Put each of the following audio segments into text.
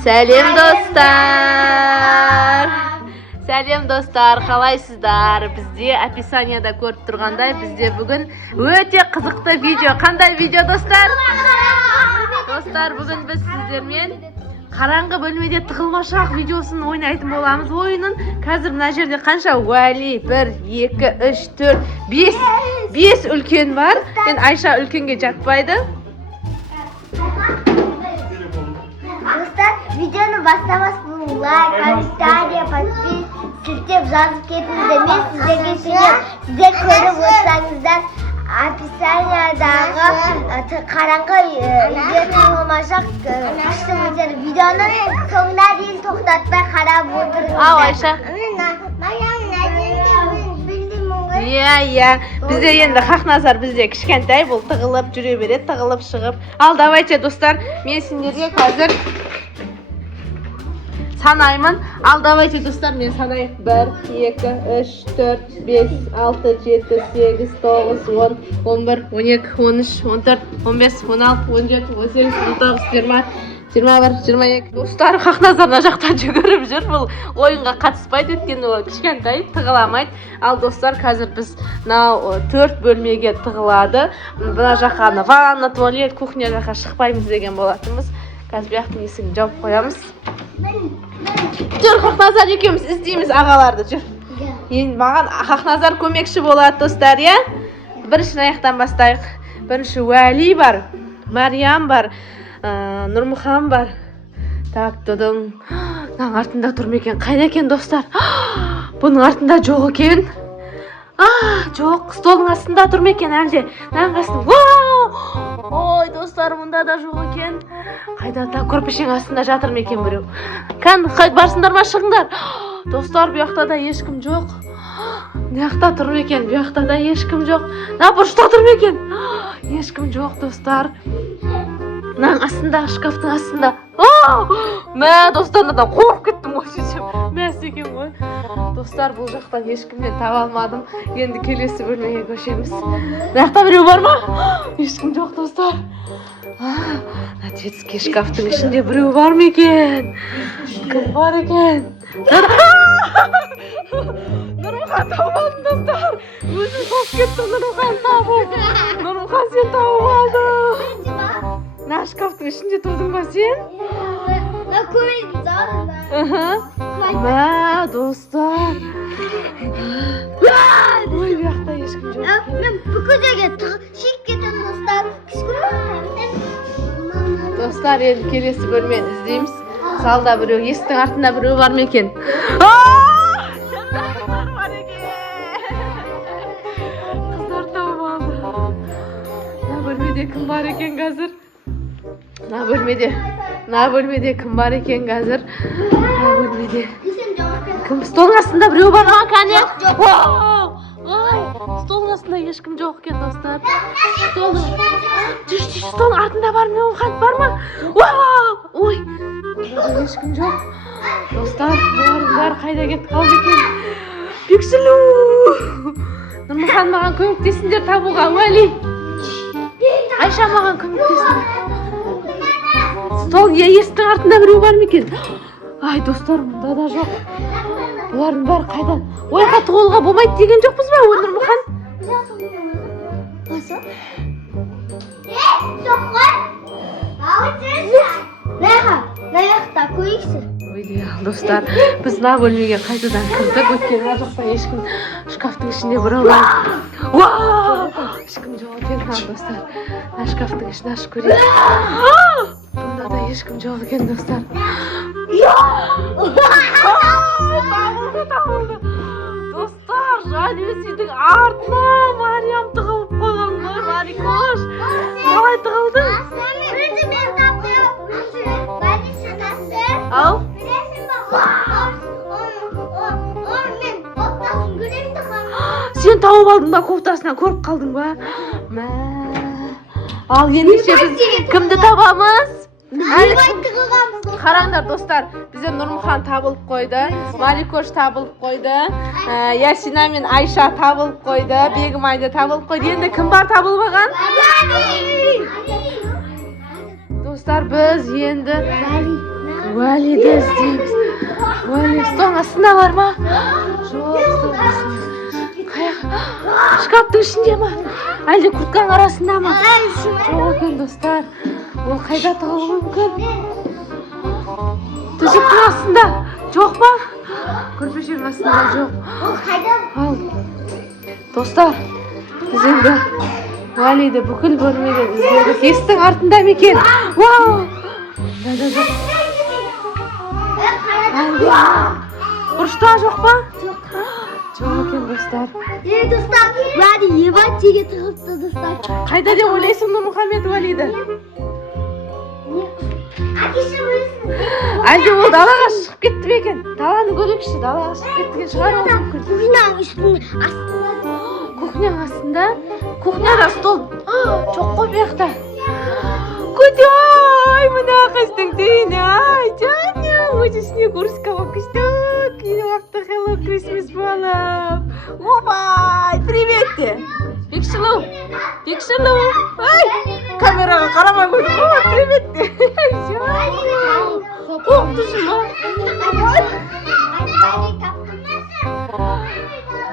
Сәлем достар. Сәлем достар, қалайсыздар? Бізде описанияда көріп тұрғандай, бізде бүгін өте қызықты видео. Қандай видео достар? Достар, бүгін біз сіздермен қараңғы бөлмеде тығылмашақ видеосын ойнайтын боламыз. Ойынын қазір мына жерде қанша? Уәли, 1, 2, 3, 4, 5 үлкен бар. Мен Айша үлкенге жатпайды. Dostlar, videonu başlamaz bulun. Like, kommentariya, подпис, сілтеп жазып кетіңіздер. Мен сіздерге сөйлем. Сіздер көріп отырсаңыздар, описаниядағы қараңғы үйде тығылмашақ күшті өтер. Видеоны соңына дейін тоқтатпай қарап отырыңыздар. Ау, Айша. Иә, бізде енді Хақназар бізде кішкентай, бұл тығылып жүре береді, тығылып шығып. Ал, давайте, достар, мен сендерге қазір санаймын. Ал, давайте, достар, мен санайық. 1, 2, 3, 4, 5, 6, 7, 8, 9, 10, 11, 12, 13, 14, 15, 16, 17, 18, 19, 20, 21, 22. Достар, Хақназар жақтан жүгіріп жүр. Бұл ойынға қатыспайды, өйткені ол кішкентай, тығыламайды. Ал, достар, қазір біз 4 бөлмеге тығылады. Бұна жаққа ванна, туалет, кухня жаққа шықпаймыз деген болатынбыз. Қазір бұяқтың есігін жауып қоямыз. Жүр, Хақназар екеуміз іздейміз ағаларды, жүр. Енді маған Хақназар көмекші болады, достар, иә? Бірінші аяқтан бастайық. Бірінші Уәли бар, Мариям бар, Нұрмұхан бар. Так, дұдым. Наң артында тұр ма екен? Қайда екен, достар? Бұның артында жоқ екен. Жоқ, столдың астында тұр ма екен әлде? Наң қайсын? Ой, достар, мұнда да жоқ екен. Қайда да көрпешең астында жатыр ма екен біреу? Кән, барсыңдар ма, шығыңдар? Достар, бұяқта да ешкім жоқ. Бұяқта тұр ма екен? Бұяқта да ешкім жоқ. Бұрышта тұр ма екен? Ешкім жоқ, достар. Наң астында, шкафтың астында. Мә, достардан қорып кеттім ғой шешем. Мәс екен ғой. Достар, бұл жақтан ешкіммен таба алмадым. Енді келесі бөлмеге көшеміз. Маяқта біреу бар ма? Ешкім жоқ, достар. Детский шкафтың ішінде біреу бар ма екен? Кім бар екен? Нұрмұхан тауып алдым, достар. Өзім қорып кеттім, Нұрмұхан тауып. Нұрмұхан, сен тауып алдың. На шкафтың ішінде тұрдың ба сен? Мә, достар. Ой, бұяқта ешкім жоқ. Мен бүкілдеге шиіп кетем, достар. Достар, енді келесі бөлмені іздейміз. Залда біреу, есіктің артында біреу бар ма екен? Қыздар тауып алды. Мына бөлмеде кім бар екен қазір? Мына бөлмеде кім бар екен қазір? Мына бөлмеде кім? Столдың астында біреу бар ма, кәне? Столдың астында ешкім жоқ екен, достар. Столдың артында бар ма? Бар ма? Ой, ешкім жоқ. Достар, бұлардың бәрі қайда кетіп қалды екен? Бексілу! Нұрмұхан, маған көмектесіңдер табуға, Уәли. Айша, маған көмектесіңдер. Стол, есіктің артында біреу бар ма екен? Ай, достар, мұнда да жоқ. Бұлардың бәрі қайда? Ойға тұғылға болмайды деген жоқпыз ба, Нұрмұхан? Жоқ қой. Наяқта көйіксі. Ойде, достар, біз мына бөлмеге қайтадан кірдік. Өйткені ар жақта ешкім, шкафтың ішінде біреу бар. Ешкім жоқ екен, достар. Мына шкафтың ішін ашып көрейік. Бұнда да ешкім жоқ екен, достар. Табылды. Достар, Жалюсидің артына Мариям тығылып қойған ғой, Марикош. Қалай тығылды? Ау? Сен тауып алдың ба, кофтасынан көріп қалдың ба? Ал, ендеше біз кімді табамыз? Қараңдар, достар, бізде Нұрмұхан табылып қойды, Марикош табылып қойды, Ясина мен Айша табылып қойды, Бегімайды табылып қойды. Енді кім бар табылмаған? Достар, біз енді Валиді іздейміз. Вали, столдың астында бар ма? Жоқ, столдың астында. Шкаптың ішінде ма? Әлде куртканың арасында ма? Жоқ екен, достар. Ол қайда тығылуы мүмкін? Төсектің астында. Жоқ па? Көрпешенің астында жоқ. Ол қайда? Ал. Достар, біз енді Валиді бүкіл бөлмеден іздедік. Есіктің артында ма екен? Вау! Да. Бұрышта жоқ па? Жоқ екен, достар. Достар, Вали ебать теге тығыпты, достар. Қайда деп ойлайсың Нұрмұхамед Валиді? Әкеші білесің. Әлде ол далаға шығып кетті ме екен? Даланы көрейікші, далаға шығып кеткен шығар ол мүмкін. Кухняның үстінде астында. Кухняның астында? Кухняда стол. Жоқ қой бұл жақта. Құдай, мына қыздың түйіні, ай, жаным, өтесіне курска болып күштік. Келіп апты Hello Christmas болып. Опай, привет де. Бекшілу. Ай, камераға қарамай қойдым. О, привет де. Қоқтышым ба?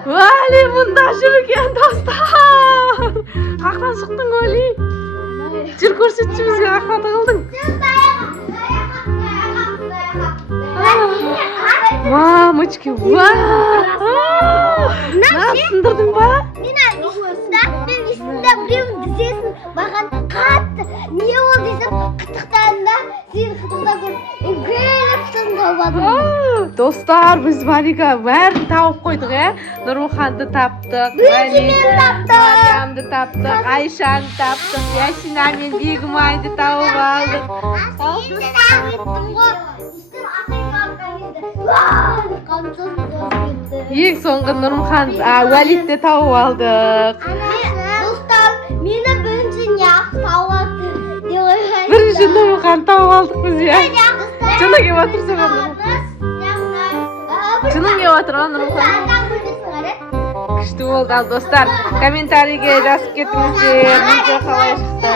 Вали, мұнда жүр екен, достар. Қақтан шықтың, Вали? Жүр көрсетші бізге, қақта тығылдың. Мамочки, вау! Сындырдың ба? Мен есімде біреудің тізесін маған қатты. Не ол десем, қытықтарында сен қытықта көріп, үлгіліп тауып алдым. Достар, біз Валиға бәрін тауып қойдық, Нұрмұханды таптық, Мариямды таптық, Айшаны таптық, Ясина мен Бегімайды тауып алдық. Ең соңғы Нұрмұхан Валидті тауып алдық. Достар, мені бірінші неғып тауып алды деп ойлаймын. Бірінші Нұрмұхан тауып алдық біз, Жыны кеп отырсың Нұрмұхан. Жыны кеп отырған Нұрмұхан. Күшті болды, ал достар, комментарийге жазып кетіңіздер. Видео қалай шықты.